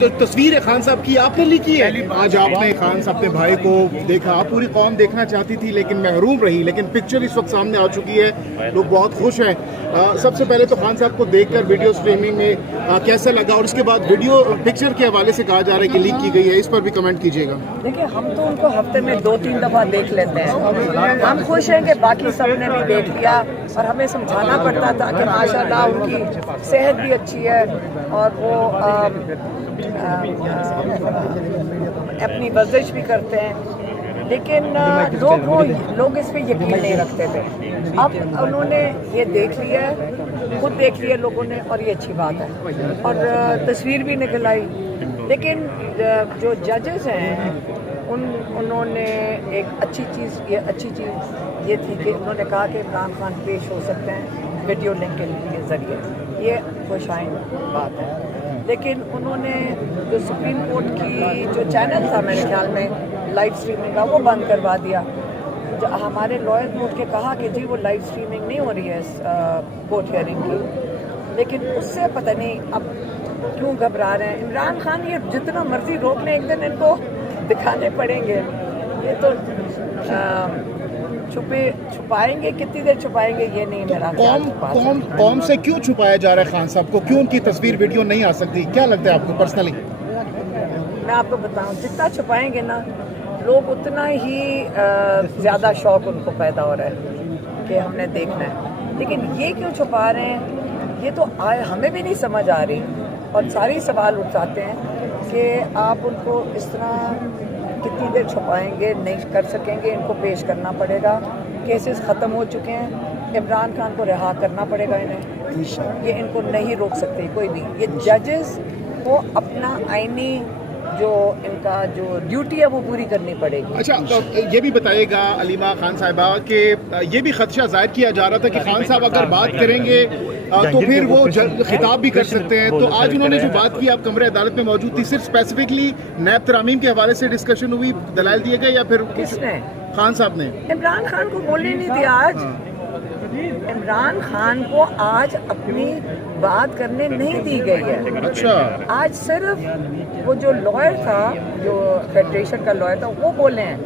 تصویر ہے خان صاحب کی آپ نے لی کی ہے. آج آپ نے خان صاحب اپنے بھائی کو دیکھا, پوری قوم دیکھنا چاہتی تھی لیکن محروم رہی, لیکن پکچر اس وقت سامنے آ چکی ہے, لوگ بہت خوش ہیں. سب سے پہلے تو خان صاحب کو دیکھ کر ویڈیو سٹریمنگ میں کیسا لگا, اور اس کے بعد ویڈیو پکچر کے حوالے سے کہا جا رہا ہے کہ لیک کی گئی ہے, اس پر بھی کمنٹ کیجیے گا. دیکھیں ہم تو ان کو ہفتے میں 2-3 دفعہ دیکھ لیتے ہیں, ہم خوش ہیں کہ باقی سب نے بھی دیکھ لیا, اور ہمیں سمجھانا پڑتا تھا کہ ماشاءاللہ ان کی صحت بھی اچھی ہے اور وہ اپنی ورزش بھی کرتے ہیں, لیکن لوگ اس پہ یقین نہیں رکھتے تھے. اب انہوں نے یہ دیکھ لیا ہے, خود دیکھ لیا لوگوں نے, اور یہ اچھی بات ہے, اور تصویر بھی نکل آئی. لیکن جو ججز ہیں انہوں نے ایک اچھی چیز یہ تھی کہ انہوں نے کہا کہ عمران خان پیش ہو سکتے ہیں ویڈیو لنک کے ذریعے, یہ خوشائن بات ہے. لیکن انہوں نے جو سپریم کورٹ کی جو چینل تھا میرے خیال میں لائیو اسٹریمنگ کا, وہ بند کروا دیا. جو ہمارے لائر نے اٹھ کے کہا کہ جی وہ لائیو اسٹریمنگ نہیں ہو رہی ہے کورٹ ہیئرنگ کی, لیکن اس سے پتہ نہیں اب کیوں گھبرا رہے ہیں. عمران خان یہ جتنا مرضی روک لیں, ایک دن ان کو دکھانے پڑیں گے. یہ تو چھپائیں گے, کتنی دیر چھپائیں گے یہ نہیں میرا خیال. قوم سے کیوں چھپایا جا رہا ہے خان صاحب کو, کیوں ان کی تصویر ویڈیو نہیں آ سکتی, کیا لگتا ہے آپ کو پرسنلی؟ میں آپ کو بتاؤں, جتنا چھپائیں گے نا لوگ اتنا ہی زیادہ شوق ان کو پیدا ہو رہا ہے کہ ہم نے دیکھنا ہے. لیکن یہ کیوں چھپا رہے ہیں یہ تو ہمیں بھی نہیں سمجھ آ رہی, اور ساری سوال اٹھاتے ہیں کہ آپ ان کو اس طرح کتنی دیر چھپائیں گے, نہیں کر سکیں گے, ان کو پیش کرنا پڑے گا. کیسز ختم ہو چکے ہیں, عمران خان کو رہا کرنا پڑے گا انہیں, یہ ان کو نہیں روک سکتے کوئی بھی. یہ ججز کو اپنا آئینی جو ان کا جو ڈیوٹی ہے وہ پوری کرنی پڑے گی. اچھا یہ بھی بتائیے گا علیمہ خان صاحبہ کہ یہ بھی خدشہ ظاہر کیا جا رہا تھا کہ خان صاحب اگر بات کریں گے تو پھر وہ خطاب بھی کر سکتے ہیں, تو آج انہوں نے جو بات کی آپ کمرے عدالت میں موجود تھی, صرف اسپیسیفکلی نیب ترامیم کے حوالے سے ڈسکشن ہوئی, دلائل دیے گئے, یا پھر کس نے؟ خان صاحب نے. عمران خان کو بولنے نہیں دیا آج. عمران خان کو آج اپنی بات کرنے نہیں دی گئی ہے. اچھا, آج صرف وہ جو لائر تھا, جو فیڈریشن کا لائر تھا, وہ بولے ہیں.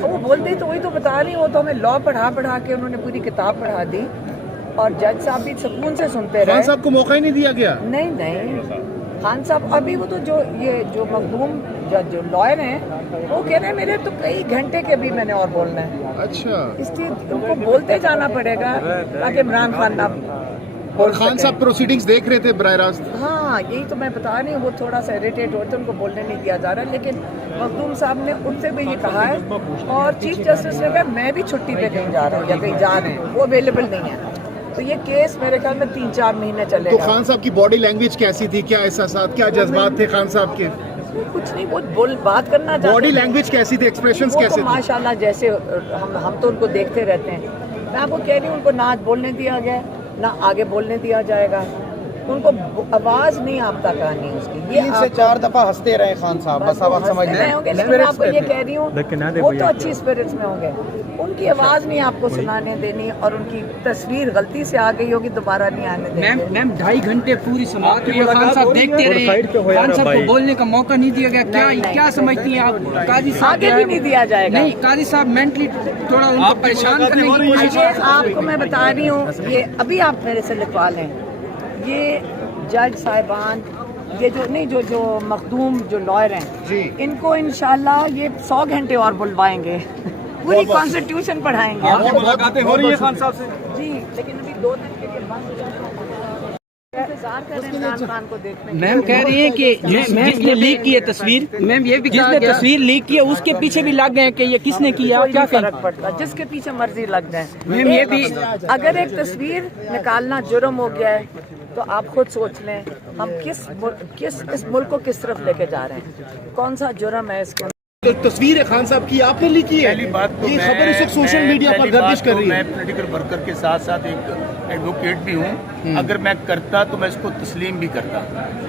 وہ بولتے تو وہی تو بتا رہی, وہ تو ہمیں لا پڑھا کے انہوں نے پوری کتاب پڑھا دی, اور جج صاحب بھی سکون سے سنتے رہے. خان صاحب کو موقع ہی نہیں دیا گیا. نہیں, خان صاحب ابھی وہ تو جو مخدوم جو لائر ہیں وہ کہہ رہے ہیں میرے تو کئی گھنٹے کے بھی میں نے اور بولنا ہے. اچھا, اس لیے ان کو بولتے جانا پڑے گا تاکہ عمران خان نہ اور خان صاحب پروسیڈنگز دیکھ رہے تھے براہ راست. ہاں یہی تو میں بتا رہی ہوں, وہ تھوڑا سا اریٹیٹ ہوتے, ان کو بولنے نہیں دیا جا رہا. لیکن مخدوم صاحب نے ان سے بھی یہ کہا ہے, اور چیف جسٹس نے کہا میں بھی چھٹی پہ کہیں جا رہا ہوں یا کہیں جا رہے ہیں, وہ اویلیبل نہیں ہے. تو یہ کیس میرے خیال میں 3-4 مہینے چلے گا. تو خان صاحب کی باڈی لینگویج کیسی تھی, کیا احساسات, کیا جذبات تھے خان صاحب کے؟ کچھ نہیں, وہ بات کرنا چاہتے. باڈی لینگویج کیسی تھی, ایکسپریشنز کیسے تھے؟ ماشاءاللہ جیسے ہم تو ان کو دیکھتے رہتے ہیں. میں آپ کو کہہ رہی ہوں, ان کو نہ بولنے دیا گیا نہ آگے بولنے دیا جائے گا. ان کو آواز نہیں آپ تک آنی اس کی. 3 سے 4 دفعہ ہنستے رہے خان صاحب, بس آواز سمجھ لیں. لیکن میں آپ کو یہ کہہ رہی ہوں وہ تو اچھی اسپرٹس میں ہوں گے, ان کی آواز نہیں آپ کو سنانے دینی, اور ان کی تصویر غلطی سے آ گئی ہوگی دوبارہ نہیں آنے دینی. میم 2.5 گھنٹے پوری سماعت ہوئی, خان صاحب دیکھتے رہے, خان صاحب کو بولنے کا موقع نہیں دیا گیا. کیا سمجھتی ہیں آپ؟ قاضی صاحب آگے بھی نہیں دیا جائے گا. نہیں, قاضی صاحب مینٹلی تھوڑا ان کو پریشان کرنے کی کوشش. آپ کو میں بتا رہی ہوں, یہ ابھی آپ میرے سے لکھوا لیں, یہ جج صاحبان یہ جو مخدوم جو لائر ہیں, ان کو انشاءاللہ یہ 100 گھنٹے اور بلوائیں گے, پوری کانسٹیٹیوشن پڑھائیں گے. ملاقاتیں ہو رہی ہیں خان صاحب سے جی, لیکن ابھی 2 دن کے لیے بند ہو جائے. انتظار کریں عمران خان کو دیکھنے. میم کہہ رہی ہیں کہ جس نے لیک کی ہے تصویر, میم یہ بھی جس نے تصویر لیک کی ہے اس کے پیچھے بھی لگ گئے کہ یہ کس نے کیا, کیا فرق پڑتا, جس کے پیچھے مرضی لگ جائے. میم یہ بھی اگر ایک تصویر نکالنا جرم ہو گیا ہے تو آپ خود سوچ لیں ہم اس ملک کو کس طرف لے کے جا رہے ہیں, کون سا جرم ہے اس کے. تصویر ہے خان صاحب کی آپ نے لی کی ہے, پہلی بات تو یہ خبر اس وقت سوشل میڈیا پر گردش کر رہی ہے. میں پولیٹیکل ورکر کے ساتھ ساتھ ایک ایڈوکیٹ بھی ہوں. اگر میں کرتا تو میں اس کو تسلیم بھی کرتا.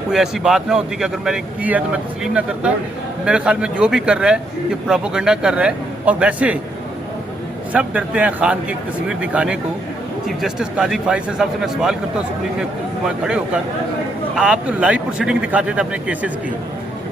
کوئی ایسی بات نہ ہوتی کہ اگر میں نے کی ہے تو میں تسلیم نہ کرتا. میرے خیال میں جو بھی کر رہا ہے یہ پروپیگنڈا کر رہا ہے, اور ویسے سب ڈرتے ہیں خان کی ایک تصویر دکھانے کو. چیف جسٹس قاضی فائز صاحب سے میں سوال کرتا ہوں سپریم میں کھڑے ہو کر, آپ تو لائیو پروسیڈنگ دکھاتے تھے اپنے کیسز کی,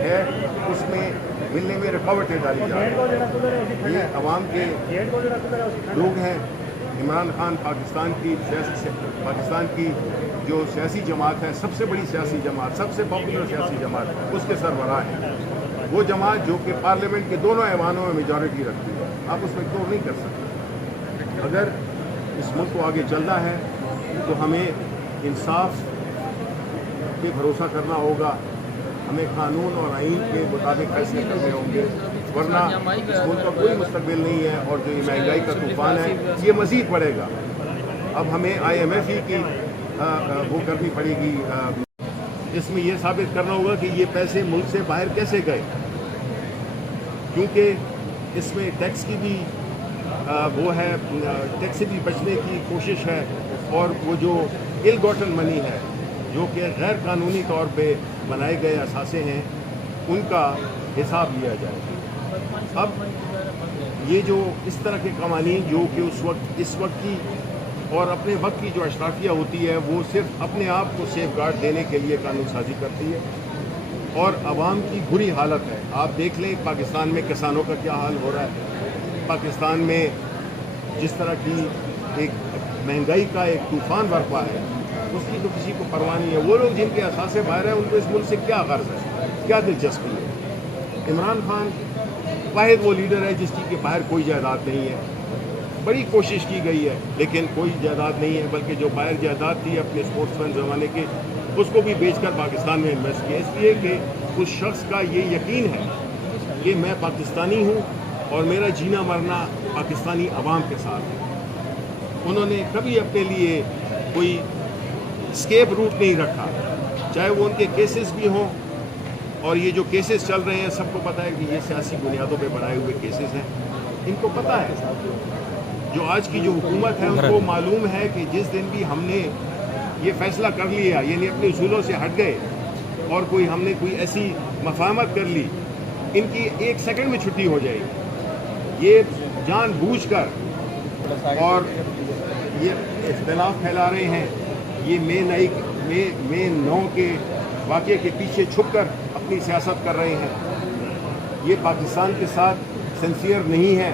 ہے اس میں ملنے میں رکاوٹیں ڈالی جا رہی ہیں. یہ عوام کے لوگ ہیں. عمران خان پاکستان کی جو سیاسی جماعت ہے، سب سے بڑی سیاسی جماعت، سب سے پاپولر سیاسی جماعت، اس کے سربراہ ہیں. وہ جماعت جو کہ پارلیمنٹ کے دونوں ایوانوں میں میجورٹی رکھتی ہے، آپ اس میں اگنور نہیں کر سکتے. اگر اس ملک کو آگے چلنا ہے تو ہمیں انصاف پہ بھروسہ کرنا ہوگا. ہمیں قانون اور آئین کے مطابق فیصلے کرنے ہوں گے، ورنہ اس ملک کا کوئی مستقبل نہیں ہے. اور جو یہ مہنگائی کا طوفان ہے یہ مزید بڑھے گا. اب ہمیں IMF ہی کی وہ کرنی پڑے گی. اس میں یہ ثابت کرنا ہوگا کہ یہ پیسے ملک سے باہر کیسے گئے، کیونکہ اس میں ٹیکس کی بھی وہ ہے، ٹیکس سے بھی بچنے کی کوشش ہے. اور وہ جو ال گاٹن منی ہے، جو کہ غیر قانونی طور پہ بنائے گئے اثاثے ہیں، ان کا حساب لیا جائے. اب یہ جو اس طرح کے قوانین جو کہ اس وقت کی اور اپنے وقت کی جو اشرافیہ ہوتی ہے، وہ صرف اپنے آپ کو سیف گارڈ دینے کے لیے قانون سازی کرتی ہے اور عوام کی بری حالت ہے. آپ دیکھ لیں پاکستان میں کسانوں کا کیا حال ہو رہا ہے. پاکستان میں جس طرح کی ایک مہنگائی کا ایک طوفان برپا ہے، اس کی تو کسی کو پرواہ نہیں ہے. وہ لوگ جن کے اثاثے باہر ہیں، ان کو اس ملک سے کیا غرض ہے، کیا دلچسپی ہے. عمران خان واحد وہ لیڈر ہے جس کی کہ باہر کوئی جائیداد نہیں ہے. بڑی کوشش کی گئی ہے لیکن کوئی جائیداد نہیں ہے، بلکہ جو باہر جائیداد تھی اپنے اسپورٹس مین زمانے کے، اس کو بھی بیچ کر پاکستان میں انویسٹ کیا. اس لیے کہ اس شخص کا یہ یقین ہے کہ میں پاکستانی ہوں اور میرا جینا مرنا پاکستانی عوام کے ساتھ ہے. انہوں نے کبھی اپنے لیے کوئی اسکیپ روٹ نہیں رکھا، چاہے وہ ان کے کیسز بھی ہوں. اور یہ جو کیسز چل رہے ہیں، سب کو پتہ ہے کہ یہ سیاسی بنیادوں پہ بنائے ہوئے کیسز ہیں. ان کو پتہ ہے، جو آج کی جو حکومت ہے ان کو معلوم ہے کہ جس دن بھی ہم نے یہ فیصلہ کر لیا، یعنی اپنے اصولوں سے ہٹ گئے اور ہم نے کوئی ایسی مفاہمت کر لی، ان کی 1 سیکنڈ میں چھٹی ہو جائے گی. یہ جان بوجھ کر اور یہ اختلاف پھیلا رہے ہیں. یہ مئی 9 کے واقعے کے پیچھے چھپ کر اپنی سیاست کر رہے ہیں. یہ پاکستان کے ساتھ سنسیئر نہیں ہے.